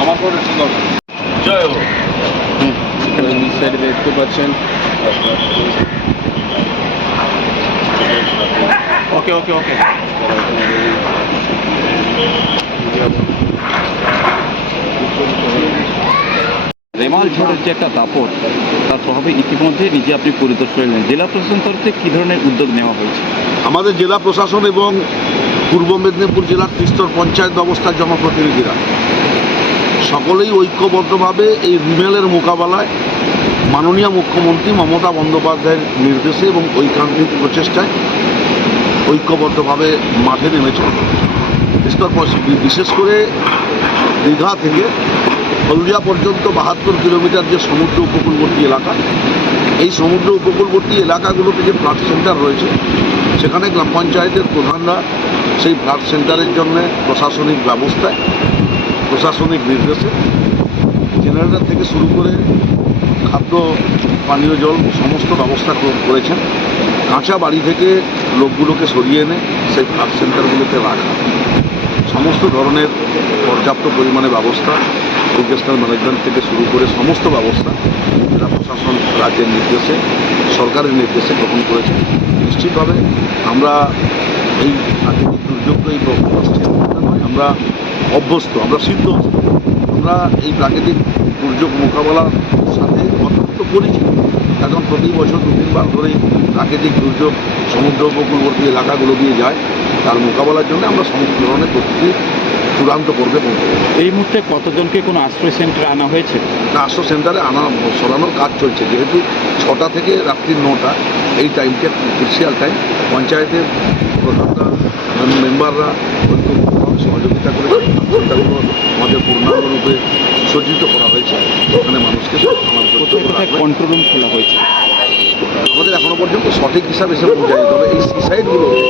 আমার কোনো জয় হোক। সাইডে দেখতে পাচ্ছেন। ওকে ওকে ওকে রেমাল ঝড়ের যে একটা দাপট, তার প্রভাবে ইতিমধ্যে নিজে আপনি পরিদর্শন এলেন। জেলা প্রশাসন তরফে কী ধরনের উদ্যোগ নেওয়া হয়েছে? আমাদের জেলা প্রশাসন এবং পূর্ব মেদিনীপুর জেলার ত্রিস্তর পঞ্চায়েত ব্যবস্থার জনপ্রতিনিধিরা সকলেই ঐক্যবদ্ধভাবে এই রিমেলের মোকাবেলায় মাননীয় মুখ্যমন্ত্রী মমতা বন্দ্যোপাধ্যায়ের নির্দেশে এবং ঐকান্তিক প্রচেষ্টায় ঐক্যবদ্ধভাবে মাঠে নেমেছে। বিশেষ করে দীঘা থেকে হলদিয়া পর্যন্ত 72 কিলোমিটার যে সমুদ্র উপকূলবর্তী এলাকা, এই সমুদ্র উপকূলবর্তী এলাকাগুলোতে যে ফ্লাড সেন্টার রয়েছে, সেখানে গ্রাম পঞ্চায়েতের প্রধানরা সেই ফ্লাড সেন্টারের জন্য প্রশাসনিক ব্যবস্থায়, প্রশাসনিক নির্দেশে জেনারেটর থেকে শুরু করে খাদ্য, পানীয় জল সমস্ত ব্যবস্থা করেছেন। কাঁচা বাড়ি থেকে লোকগুলোকে সরিয়ে এনে সেই ফ্লাড সেন্টারগুলোতে রাখা, সমস্ত ধরনের পর্যাপ্ত পরিমাণে ব্যবস্থা, ডিজাস্টার ম্যানেজমেন্ট থেকে শুরু করে সমস্ত ব্যবস্থা জেলা প্রশাসন রাজ্যের নির্দেশে, সরকারের নির্দেশে গ্রহণ করেছে। নিশ্চিতভাবে আমরা এই প্রাকৃতিক দুর্যোগ এই নয়, আমরা অভ্যস্ত, আমরা সিদ্ধ, আমরা এই প্রাকৃতিক দুর্যোগ মোকাবেলার সাথে অত্যন্ত পরিচিত। এখন প্রতি বছর 2-3 বার ধরে প্রাকৃতিক দুর্যোগ সমুদ্র উপকূলবর্তী এলাকাগুলো দিয়ে যায়। তার মোকাবেলার জন্য আমরা সমস্ত ধরনের প্রস্তুতি চূড়ান্ত করবে। এই মুহূর্তে কতজনকে কোনো আশ্রয় সেন্টারে আনা হয়েছে? না, আশ্রয় সেন্টারে সরানোর কাজ চলছে, যেহেতু 6টা থেকে রাত্রি 9টা এই টাইমটা ক্রুশিয়াল টাইম। পঞ্চায়েতের প্রধানরা, মেম্বাররা সহযোগিতা করে সেন্টারগুলো আমাদের পূর্ণাঙ্গরূপে সজ্জিত করা হয়েছে। ওখানে মানুষকে কন্ট্রোল রুম খোলা হয়েছে। আমাদের এখনো পর্যন্ত সঠিক হিসাব এসে পৌঁছায়, তবে এই সিসাইডগুলোতে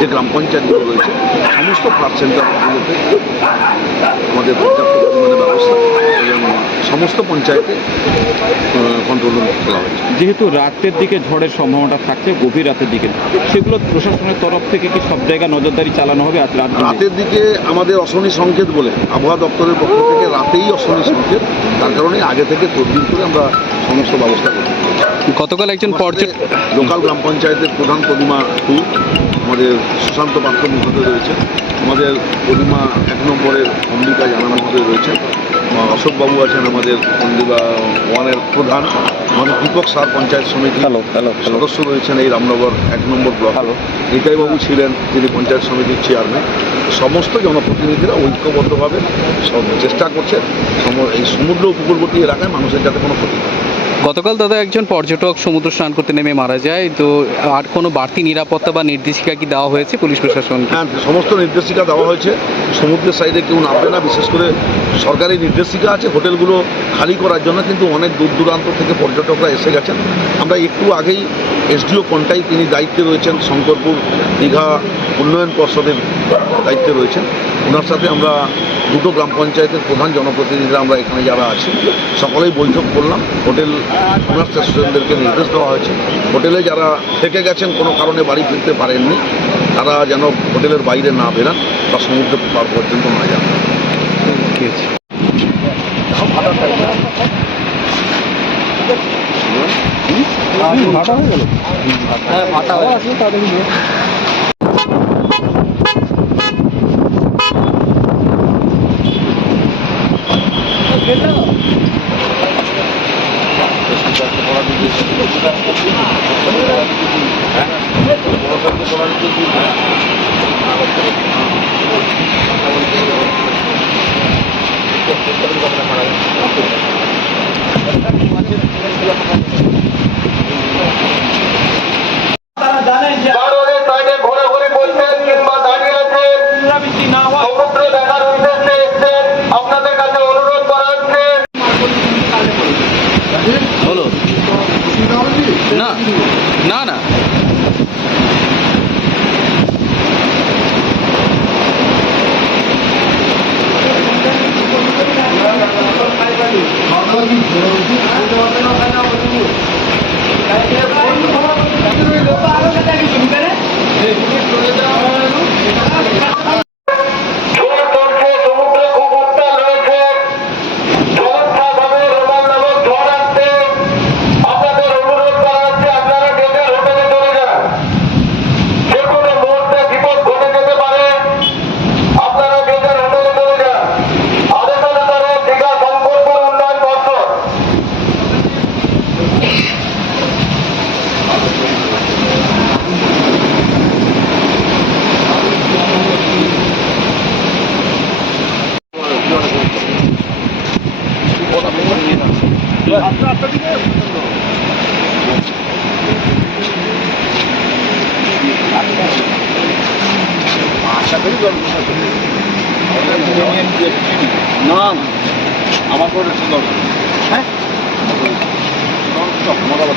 যে গ্রাম পঞ্চায়েতগুলো রয়েছে, সমস্ত ফ্লাড সেন্টারগুলোতে আমাদের পর্যাপ্ত পরিমাণে ব্যবস্থা এবং সমস্ত পঞ্চায়েতে কন্ট্রোল রুম খোলা হয়েছে। যেহেতু রাতের দিকে ঝড়ের সম্ভাবনা থাকছে, গভীর রাতের দিকে, সেগুলো প্রশাসনের তরফ থেকে কি সব জায়গায় নজরদারি চালানো হবে? আজ রাতের দিকে আমাদের অশনি সংকেত বলে আবহাওয়া দপ্তরের পক্ষ থেকে রাতেই অশনি সংকেত, তার কারণে আগে থেকে তদবির করে আমরা সমস্ত ব্যবস্থা করি। গতকাল একজন লোকাল গ্রাম পঞ্চায়েতের প্রধান প্রতিমা 2 আমাদের সুশান্ত পাত্র মহোদয় রয়েছেন, আমাদের প্রতিমা 1 নম্বরের অম্বিকা জানা মহোদয় রয়েছেন, অশোকবাবু আছেন আমাদের অম্বিকা 1-এর প্রধান, আমাদের দীপক সার পঞ্চায়েত সমিতি সদস্য রয়েছেন এই রামনগর 1 নম্বর ব্লক, নিতাইবাবু ছিলেন তিনি পঞ্চায়েত সমিতির চেয়ারম্যান। সমস্ত জনপ্রতিনিধিরা ঐক্যবদ্ধভাবে সব চেষ্টা করছেন এই সমুদ্র উপকূলবর্তী এলাকায় মানুষের যাতে কোনো ক্ষতি হয়। গতকাল দাদা একজন পর্যটক সমুদ্র স্নান করতে নেমে মারা যায়, তো আর কোনো বাড়তি নিরাপত্তা বা নির্দেশিকা কি দেওয়া হয়েছে পুলিশ প্রশাসন? হ্যাঁ, সমস্ত নির্দেশিকা দেওয়া হয়েছে। সমুদ্রের সাইডে কেউ নামবে না, বিশেষ করে সরকারি নির্দেশিকা আছে হোটেলগুলো খালি করার জন্য, কিন্তু অনেক দূর দূরান্ত থেকে পর্যটকরা এসে গেছেন। আমরা একটু আগেই এসডিও কন্টাই তিনি দায়িত্বে রয়েছেন, শঙ্করপুর দীঘা উন্নয়ন পর্ষদের দায়িত্বে রয়েছেন, ওনার সাথে আমরা 2টো গ্রাম পঞ্চায়েতের প্রধান জনপ্রতিনিধিরা আমরা এখানে যারা আছি সকলেই বৈঠক করলাম। হোটেল ওনার স্টুডেন্টদেরকে নির্দেশ দেওয়া হয়েছে হোটেলে যারা থেকে গেছেন কোনো কারণে বাড়ি ফিরতে পারেননি তারা যেন হোটেলের বাইরে না বেরান বা সমুদ্র পার পর্যন্ত না যান। ঠিক আছে। ভাটা হয়ে গেল, ভাটা আছে তাদেরকে তারা জানেন যে সমুদ্রে খুব উত্তাল রয়েছে। চমৎকারভাবে রোমান নামক ঝড় আসছে। আপনাদের অনুরোধ করা হচ্ছে আপনারা ডেকার হোটেলে চলে যান। যে কোনো মুহূর্তে বিপদ ঘটে যেতে পারে। আপনারা ডেকার হোটেলে চলে যান। আদেশানুসারে দীঘা শঙ্করপুর উন্নয়ন পর্ষদ। না আমার করে দরকার হ্যাঁ আমার আবার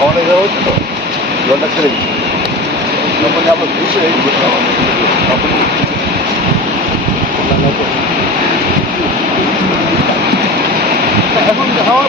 হাওড়া যাওয়া হচ্ছে তো জলটা ছেড়ে দিচ্ছে যখন আবার ঘুরছে এখন হাওয়া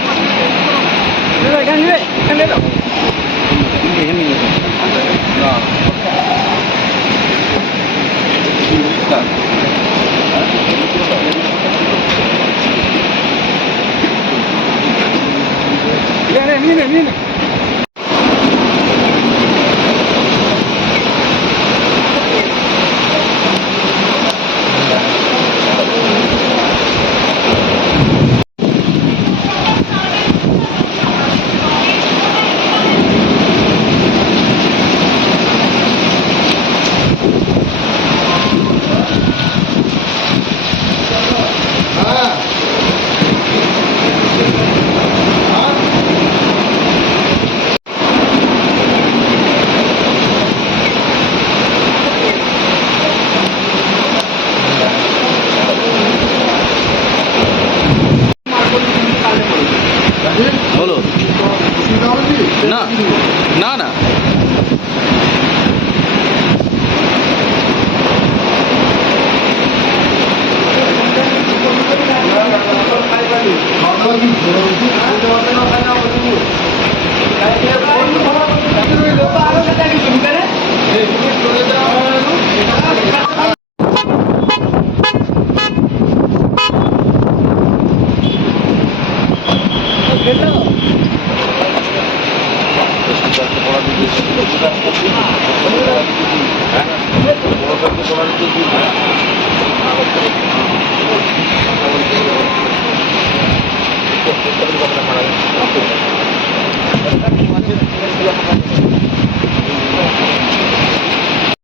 বলো না না না হ্যাঁ